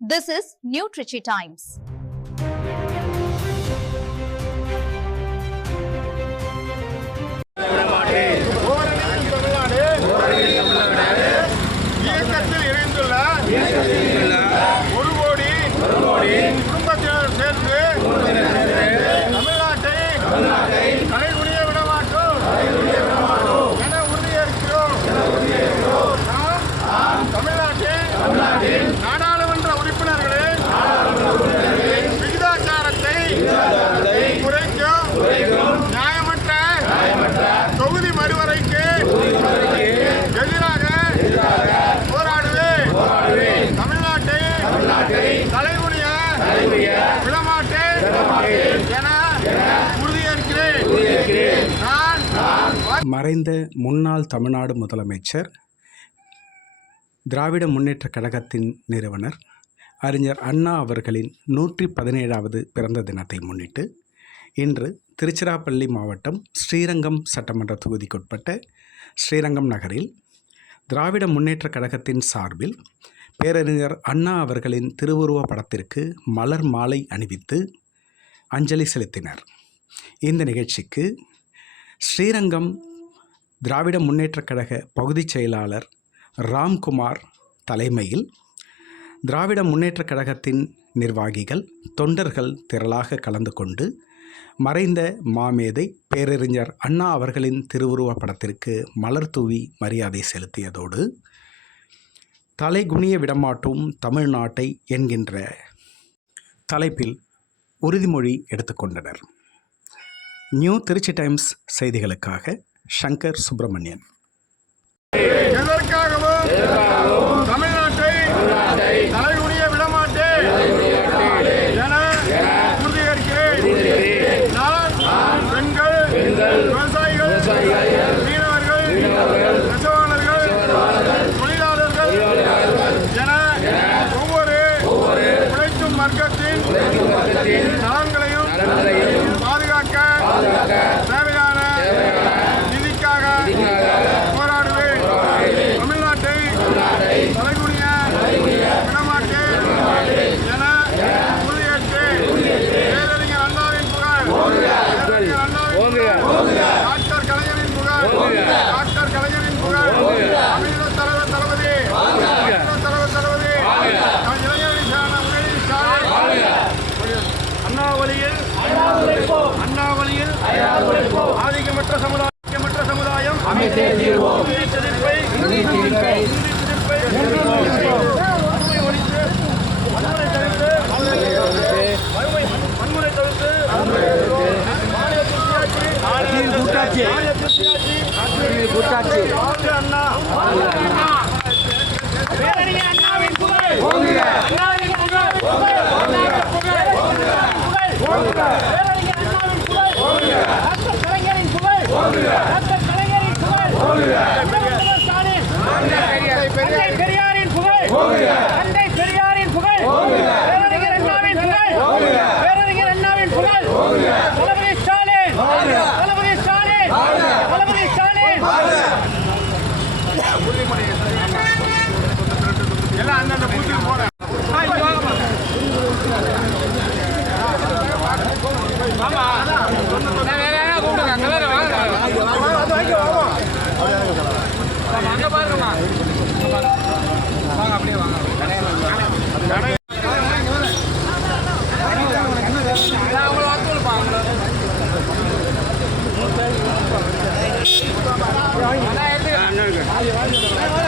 This is New Trichy Times. இயக்கத்தில் இணைந்துள்ள 1 கோடி குடும்பத்தினர் சேர்ந்து தமிழ்நாட்டை கலைகுனிய விடமாட்டோம் என உறுதியேற்கிறோம். நாம் தமிழ்நாட்டில் நாடாளுமன்ற உறுப்பினர்களின் விகிதாச்சாரத்தை குறைக்கும் நியாயமற்ற தொகுதி மறுவரைக்கு எதிராக போராடுவேன். தமிழ்நாட்டை தலைகுனிய விடமாட்டேன் என உறுதியேற்கிறேன். மறைந்த முன்னாள் தமிழ்நாடு முதலமைச்சர், திராவிட முன்னேற்றக் கழகத்தின் நிறுவனர் அறிஞர் அண்ணா அவர்களின் 117வது பிறந்த தினத்தை முன்னிட்டு இன்று திருச்சிராப்பள்ளி மாவட்டம் ஸ்ரீரங்கம் சட்டமன்ற தொகுதிக்குட்பட்ட ஸ்ரீரங்கம் நகரில் திராவிட முன்னேற்றக் கழகத்தின் சார்பில் பேரறிஞர் அண்ணா அவர்களின் திருவுருவ படத்திற்கு மலர் மாலை அணிவித்து அஞ்சலி செலுத்தினர். இந்த நிகழ்ச்சிக்கு ஸ்ரீரங்கம் திராவிட முன்னேற்றக் கழக பகுதிச் செயலாளர் ராம்குமார் தலைமையில் திராவிட முன்னேற்றக் கழகத்தின் நிர்வாகிகள், தொண்டர்கள் திரளாக கலந்து கொண்டு மறைந்த மாமேதை பேரறிஞர் அண்ணா அவர்களின் திருவுருவ படத்திற்கு மலர் தூவி மரியாதை செலுத்தியதோடு தலைகுனிய விடமாட்டோம் தமிழ்நாட்டை என்கின்ற தலைப்பில் உறுதிமொழி எடுத்துக்கொண்டனர். நியூ திருச்சி டைம்ஸ் செய்திகளுக்காக சங்கர் சுப்பிரமணியன். எதற்காகவும் தமிழ்நாட்டை தலைகுனிய விடமாட்டேன் என உறுதியேற்கிறேன். நான் பெண்கள், விவசாயிகள், மீனவர்கள், நெசவாளர்கள், தொழிலாளர்கள் என ஒவ்வொரு உழைக்கும் வர்க்கத்தின் நலன்களையும் பாதுகாக்க தேவையான நிதிக்காக போராடுவேன். தமிழ்நாட்டை தலைகுனிய விடமாட்டேன் என உறுதியேற்றேன். பேரறிஞர் அண்ணாவின் புகழ், டாக்டர் கலைஞரின் புகழ், தமிழக தலைவர் தளபதி இளைஞரணிக்கான உதயநிதி ஸ்டாலின் அண்ணாவழியில் ஆதிக்கமற்ற சமுதாயம் வன்முறை தவிர்த்து அண்ணாவின் புகழ், கலைஞரின் புகழ், பெரியாரின் புகழ், தந்தை பெரியாரின் புகழ், பேரறிஞர் அண்ணாவின் புகழ், பேரறிஞர் அண்ணாவின் புகழ், தளபதி ஸ்டாலின், தளபதி ஸ்டாலின், தளபதி ஸ்டாலின். எல்லாம் அந்தந்த பூஜைக்கு போறேன். அங்க பாருங்கம்மா, வாங்க அப்படியே வாங்க. அவங்கள